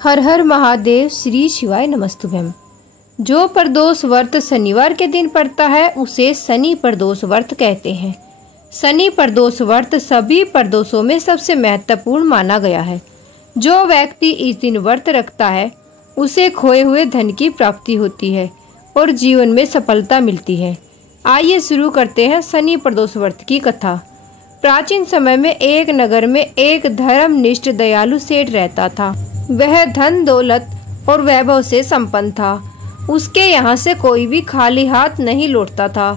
हर हर महादेव, श्री शिवाय नमस्तुभ्यम। जो प्रदोष व्रत शनिवार के दिन पड़ता है उसे शनि प्रदोष व्रत कहते हैं। शनि प्रदोष व्रत सभी प्रदोषों में सबसे महत्वपूर्ण माना गया है। जो व्यक्ति इस दिन व्रत रखता है उसे खोए हुए धन की प्राप्ति होती है और जीवन में सफलता मिलती है। आइए शुरू करते हैं शनि प्रदोष व्रत की कथा। प्राचीन समय में एक नगर में एक धर्मनिष्ठ दयालु सेठ रहता था। वह धन दौलत और वैभव से संपन्न था। उसके यहाँ से कोई भी खाली हाथ नहीं लौटता था।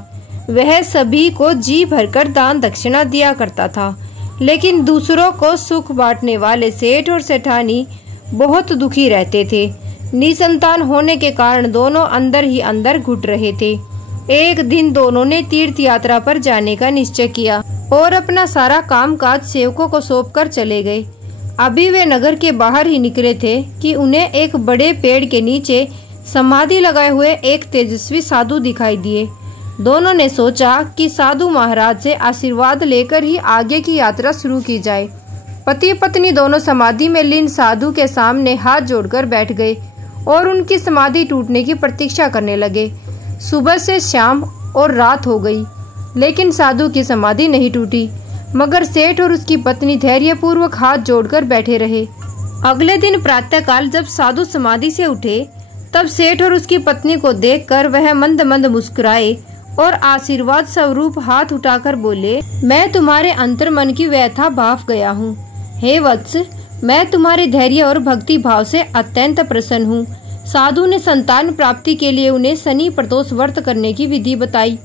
वह सभी को जी भरकर दान दक्षिणा दिया करता था। लेकिन दूसरों को सुख बांटने वाले सेठ और सेठानी बहुत दुखी रहते थे। निसंतान होने के कारण दोनों अंदर ही अंदर घुट रहे थे। एक दिन दोनों ने तीर्थ यात्रा पर जाने का निश्चय किया और अपना सारा कामकाज सेवकों को सौंपकर चले गए। अभी वे नगर के बाहर ही निकले थे कि उन्हें एक बड़े पेड़ के नीचे समाधि लगाए हुए एक तेजस्वी साधु दिखाई दिए। दोनों ने सोचा कि साधु महाराज से आशीर्वाद लेकर ही आगे की यात्रा शुरू की जाए। पति पत्नी दोनों समाधि में लीन साधु के सामने हाथ जोड़कर बैठ गए और उनकी समाधि टूटने की प्रतीक्षा करने लगे। सुबह से शाम और रात हो गई, लेकिन साधु की समाधि नहीं टूटी। मगर सेठ और उसकी पत्नी धैर्यपूर्वक हाथ जोड़कर बैठे रहे। अगले दिन प्रातःकाल जब साधु समाधि से उठे तब सेठ और उसकी पत्नी को देखकर वह मंद मंद मुस्कुराए और आशीर्वाद स्वरूप हाथ उठाकर बोले, मैं तुम्हारे अंतर मन की व्यथा भाफ गया हूँ। हे वत्स, मैं तुम्हारे धैर्य और भक्ति भाव से अत्यंत प्रसन्न हूँ। साधु ने संतान प्राप्ति के लिए उन्हें शनि प्रदोष व्रत करने की विधि बताई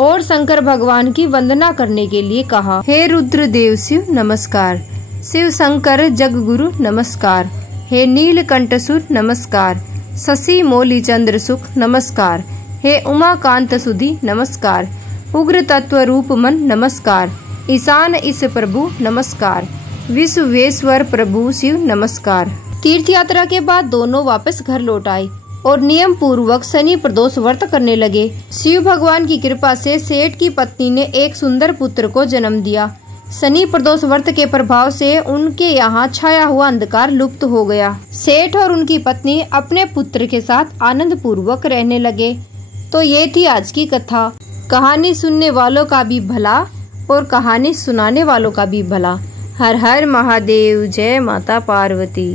और शंकर भगवान की वंदना करने के लिए कहा। हे रुद्रदेव शिव नमस्कार, शिव शंकर जग गुरु नमस्कार, हे नीलकंठसुर नमस्कार, शशि मौली चंद्र सुख नमस्कार, हे उमाकांत सुधि नमस्कार, उग्र तत्व रूप मन नमस्कार, ईशान इस प्रभु नमस्कार, विश्वेश्वर प्रभु शिव नमस्कार। तीर्थ यात्रा के बाद दोनों वापस घर लौट आए और नियम पूर्वक शनि प्रदोष व्रत करने लगे। शिव भगवान की कृपा से सेठ की पत्नी ने एक सुंदर पुत्र को जन्म दिया। शनि प्रदोष व्रत के प्रभाव से उनके यहाँ छाया हुआ अंधकार लुप्त हो गया। सेठ और उनकी पत्नी अपने पुत्र के साथ आनंद पूर्वक रहने लगे। तो ये थी आज की कथा। कहानी सुनने वालों का भी भला और कहानी सुनाने वालों का भी भला। हर हर महादेव, जय माता पार्वती।